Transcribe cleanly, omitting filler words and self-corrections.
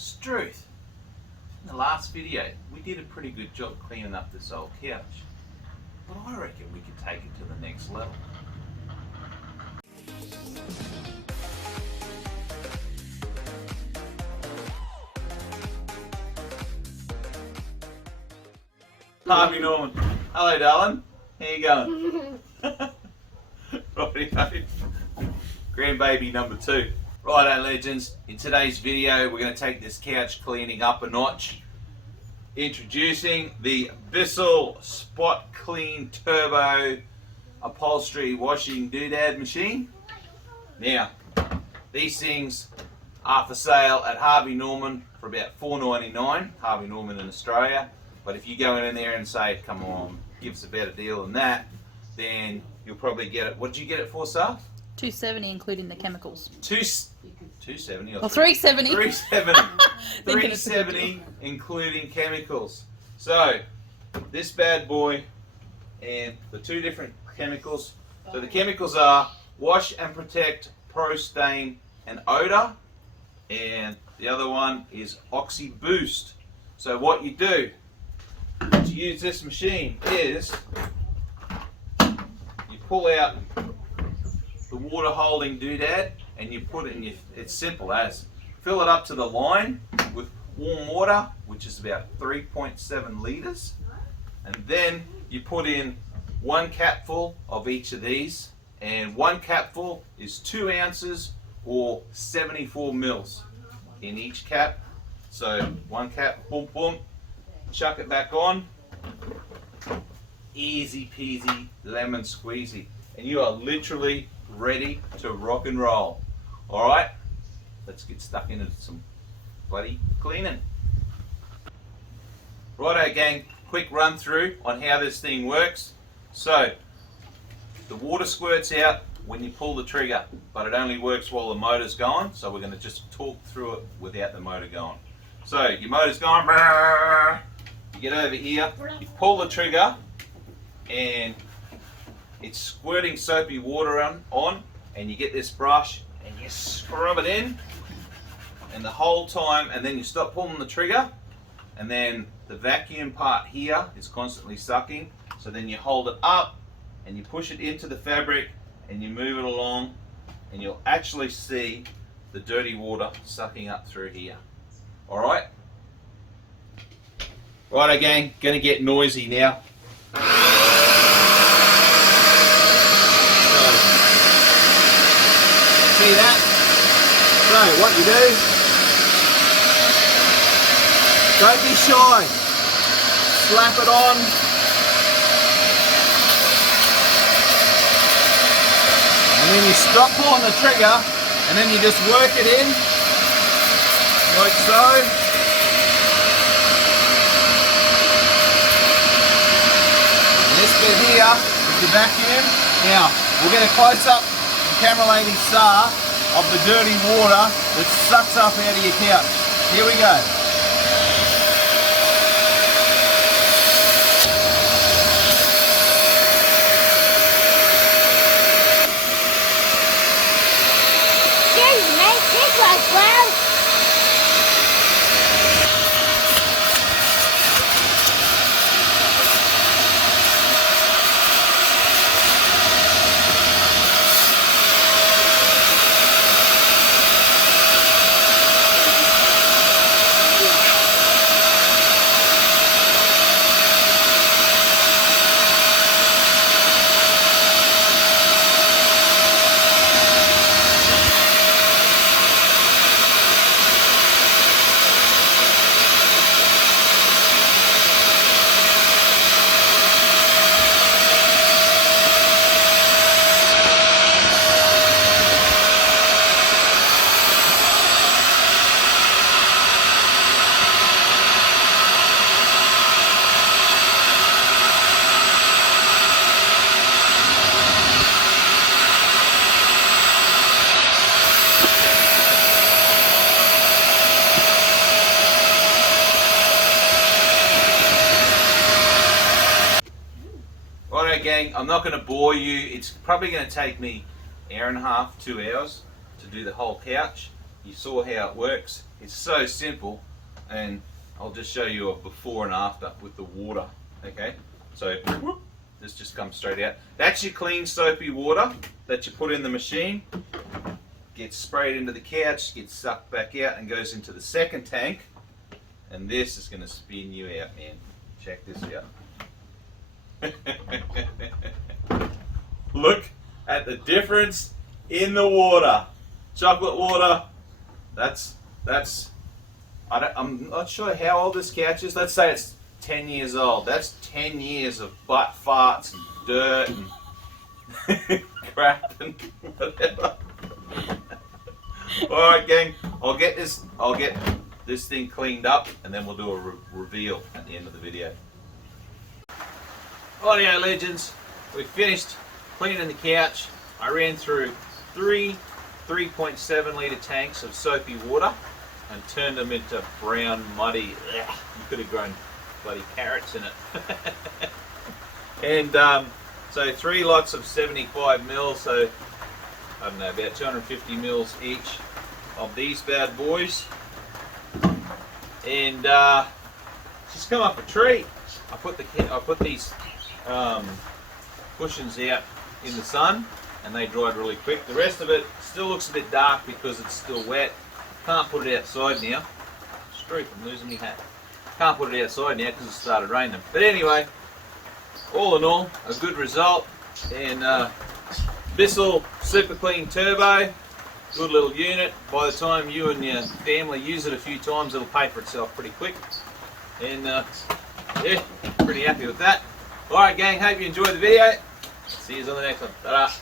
Struth, in the last video we did a pretty good job cleaning up this old couch, but I reckon we could take it to the next level. Harvey Norman. Hello darling, how you going? Righty-ho. Grandbaby number 2. Righto legends, in today's video we're going to take this couch cleaning up a notch. Introducing the Bissell Spot Clean Turbo Upholstery Washing Doodad Machine. Now, these things are for sale at Harvey Norman for about $4.99, Harvey Norman in Australia. But if you go in there and say, come on, give us a better deal than that, then you'll probably get it. What did you get it for, Saf? $270 including the chemicals. $270 or $370. $370 including chemicals. So this bad boy and the 2 different chemicals. So the chemicals are Wash and Protect, Pro Stain and Odor, and the other one is Oxy Boost. So what you do to use this machine is you pull out the water holding doodad and you put it in your, it's simple as, fill it up to the line with warm water, which is about 3.7 litres, and then you put in 1 capful of each of these, and 1 capful is 2 ounces or 74 mils in each cap. So 1 cap, boom boom, chuck it back on, easy peasy lemon squeezy, and you are literally ready to rock and roll. Alright, let's get stuck into some bloody cleaning. Righto gang, quick run through on how this thing works. So, the water squirts out when you pull the trigger, but it only works while the motor's going, so we're going to just talk through it without the motor going. So, your motor's going, you get over here, you pull the trigger, and it's squirting soapy water on, and you get this brush and you scrub it in, and the whole time, and then you stop pulling the trigger, and then the vacuum part here is constantly sucking, so then you hold it up and you push it into the fabric and you move it along, and you'll actually see the dirty water sucking up through here. Alright? Righto gang, gonna get noisy now. See that? So what you do, don't be shy, slap it on, and then you stop pulling the trigger, and then you just work it in, like so. And this bit here is the vacuum. Now, we'll get a close up camera lady Sar of the dirty water that sucks up out of your couch. Here we go. Jeez, mate, this was well. gang, I'm not going to bore you. It's probably going to take me an hour and a half, 2 hours to do the whole couch. you saw how it works. It's so simple, and I'll just show you a before and after with the water. Okay, so whoop, this just comes straight out. That's your clean soapy water that you put in the machine. Gets sprayed into the couch, gets sucked back out and goes into the second tank. And this is going to spin you out, man. Check this out. Look at the difference in the water. Chocolate water. I'm not sure how old this couch is. Let's say it's 10 years old. That's 10 years of butt farts and dirt and crap and whatever. Alright gang, I'll get this thing cleaned up and then we'll do a reveal at the end of the video. Audio legends, we finished cleaning the couch. I ran through three 3.7 litre tanks of soapy water and turned them into brown muddy, you could have grown bloody carrots in it. And so 3 lots of 75 mils, so I don't know, about 250 mils each of these bad boys. And just come up a tree. I put these cushions out in the sun and they dried really quick. The rest of it still looks a bit dark because it's still wet. Can't put it outside now. Street, I'm losing my hat. Can't put it outside now because it started raining. But anyway, all in all, a good result. And Bissell Super Clean Turbo, good little unit. By the time you and your family use it a few times, it'll pay for itself pretty quick. And yeah, pretty happy with that. Alright gang, hope you enjoyed the video. See you on the next one. Ta-da.